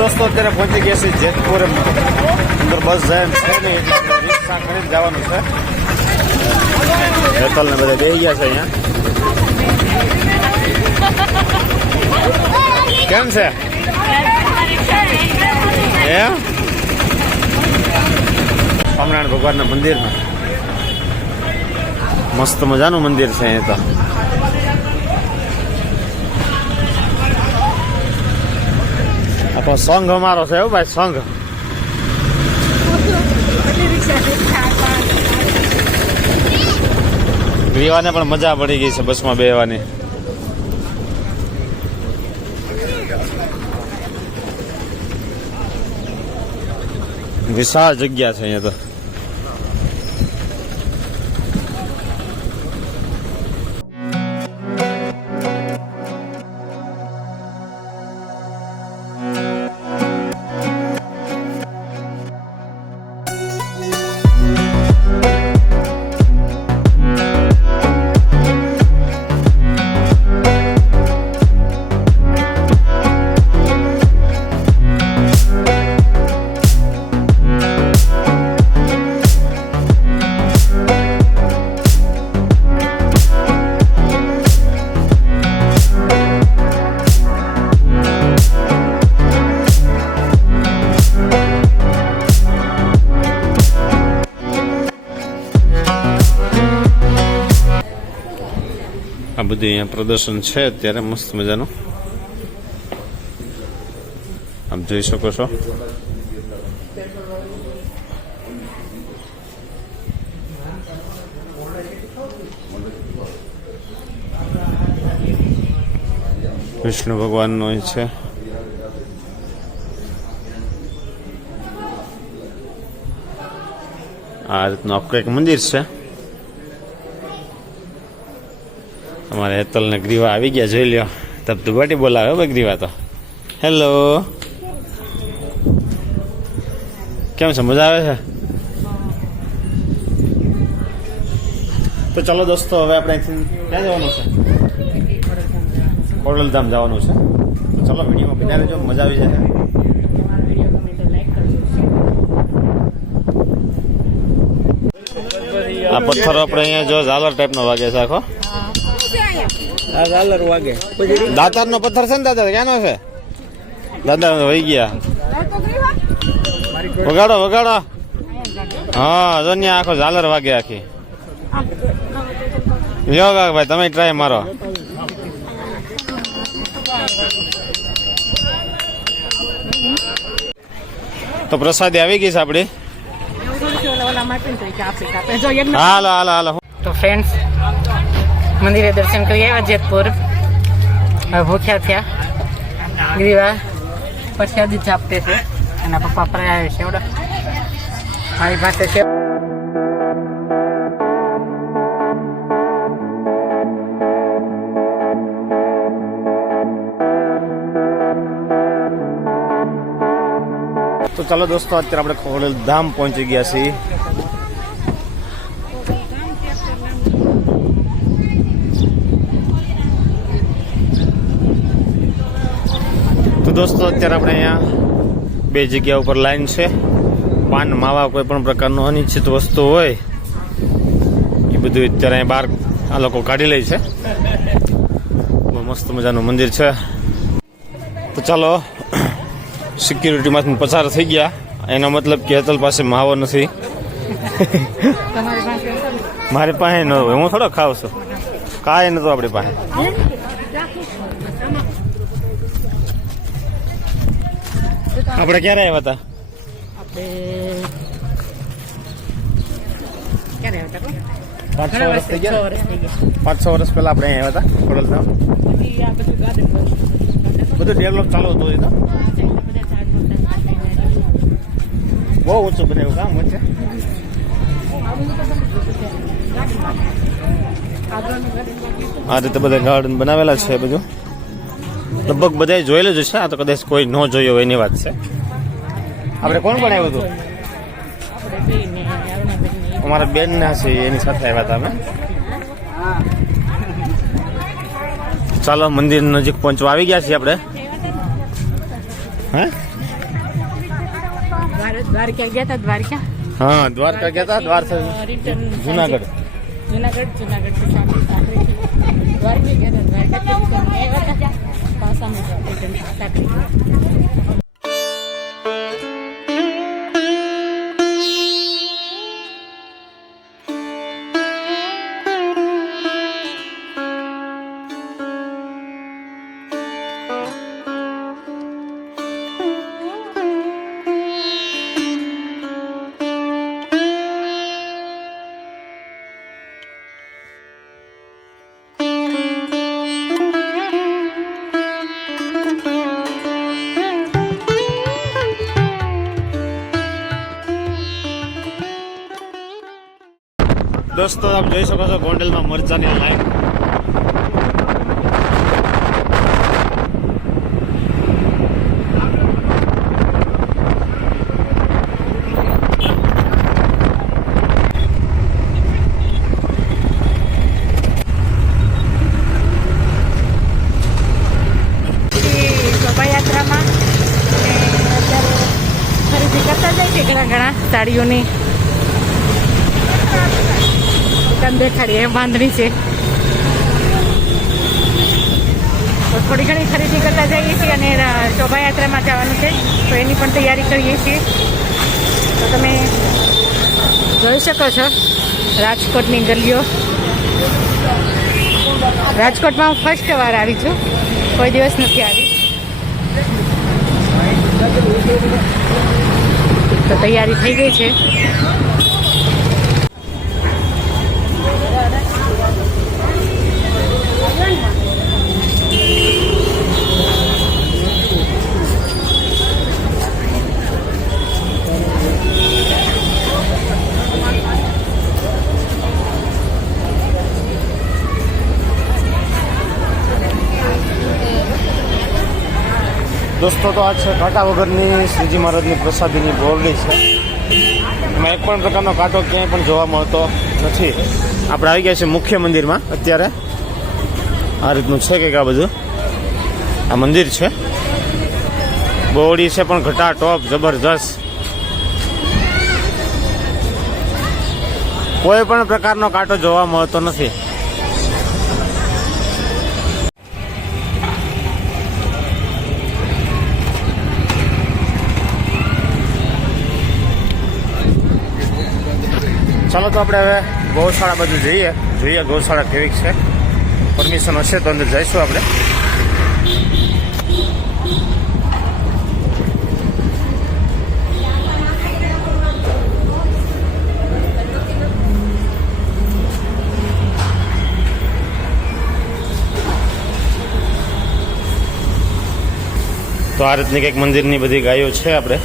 दोस्तों અત્યારે પહોંચી ગયા છે જેતપુર અંદર બસ જાય છે ને એટલે રિક્ષા કરીને જવાનું છે હેતલ ને બધા બેસી ગયા છે અહીંયા કેમ છે એમ સ્વામિનારાયણ ભગવાનના મંદિરમાં મસ્ત મજાનું મંદિર છે અહીંયા તો આપણો સંઘ અમારો છે એવું ભાઈ સંઘ ગ્રીવાને પણ મજા પડી ગઈ છે બસમાં બેસવાની વિશાળ જગ્યા છે અહીંયા તો આ બધું અહીંયા પ્રદર્શન છે અત્યારે મસ્ત મજાનું આપ જોઈ શકો છો વિષ્ણુ ભગવાનનો છે આ રીતનું આખું એક મંદિર છે हमारे हेतल ने ग्रीवा आ गया જોઈ લ્યો તબ તો બાટી બોલાવે ભાઈ ગ્રીવા તો હેલો કેમ છે મજા આવે છે તો ચલો દોસ્તો હવે આપણે ક્યાં જવાનું છે ખોડલધામ જવાનું છે તો ચલો વિડીયોમાં બિના રહેજો મજા આવી જાય આ પથ્થર આપણે અહીંયા જો ઝાલર ટાઈપનો વાગે છે આખો દાતાર નો પથ્થર છે ને દાદા ક્યાંનો છે દાદા વહી ગયા વગાડો વગાડો હા જો આખો ઝાલર વાગે આખી લ્યો ભાઈ તમે ટ્રાય મારો તો પ્રસાદી આવી ગઈ છે આપડી હાલો હાલો હાલો તો ફ્રેન્ડ્સ મંદિરે દર્શન કરી આવ્યા જેતપુર હવે ભૂખ્યા થયા ગ્રીવા પ્રસાદી ચાપતે છે એના પપ્પા ફરાય છે એવડો મારી પાસે છે તો ચાલો દોસ્તો અત્યારે આપણે ખોડલધામ પહોંચી ગયા છીએ તો દોસ્તો અત્યારે આપણે અહીંયા બે જગ્યા ઉપર લાઈન છે પાન માવા કોઈ પણ પ્રકારનું અનિશ્ચિત વસ્તુ હોય એ બધું અત્યારે અહીંયા બહાર આ લોકો કાઢી લે છે બહુ મસ્ત મજાનું મંદિર છે તો ચાલો સિક્યુરિટીમાંથી પસાર થઈ ગયા એનો મતલબ કે હેતલ પાસે માવો નથી મારી પાસે ન હોય હું થોડો ખાવ છું કાંઈ નતું આપણી પાસે આપણે ક્યારે આવ્યા હતા 5-6 વર્ષ થઈ ગયા 5-6 વર્ષ પહેલા આપણે આવ્યા હતા ખોડલધામ બધું ડેવલપ ચાલુ હતું એ તો બહુ ઊંચું બનાવ્યું કામ વચ્ચે આ રીતે બધા ગાર્ડન બનાવેલા છે બધું લગભગ બધા જોયેલું જ છે આ તો કદાચ કોઈ ન જોયું હોય એની વાત છે આપણે કોણ બનાવ્યું હતું અમારા બેન ના છે એની સાથે આવ્યા હતા અમે ચાલો મંદિર નજીક પહોંચવા આવી ગયા છીએ આપણે. હે દ્વારકા ગયા હતા. દ્વારકા હા દ્વારકા ગયા હતા. દ્વારકા રિટર્ન જુનાગઢ. જુનાગઢ દ્વારકા ગયા હતા. દ્વારકા પાસામાં રિટર્ન સાંકળી. દોસ્તો આપ જોઈ શકો છો ગોંડલમાં મરચાની લાઈન. શોભાયાત્રામાં અત્યારે ખરીદી કરતા જાય છે ઘણા સાડીઓની દુકાન દેખાડી એમ બાંધણી છે. તો થોડી ઘણી ખરીદી કરતા જઈએ છીએ અને શોભાયાત્રામાં જવાનું છે તો એની પણ તૈયારી કરીએ છીએ. તો તમે જોઈ શકો છો રાજકોટની ગલીઓ. રાજકોટમાં હું ફર્સ્ટ વાર આવી છું, કોઈ દિવસ નથી આવી. તો તૈયારી થઈ ગઈ છે. દોસ્તો તો આ છે કાંટા વગરની શ્રીજી મહારાજની પ્રસાદીની બોરડી છે. એમાં એક પણ પ્રકારનો કાંટો ક્યાંય પણ જોવા મળતો નથી. આપણે આવી ગયા છે મુખ્ય મંદિરમાં. અત્યારે આ રીતનું છે કે આ બધું આ મંદિર છે. બોરડી છે પણ ઘટા ટોપ જબરજસ્ત. કોઈ પણ પ્રકારનો કાંટો જોવા મળતો નથી. ચાલો તો આપણે હવે ગૌશાળા બાજુ જોઈએ ગૌશાળા કેવી છે. પરમિશન હશે તો અંદર જઈશું આપણે. તો આ રીતની કંઈક મંદિરની બધી ગાયો છે આપણે.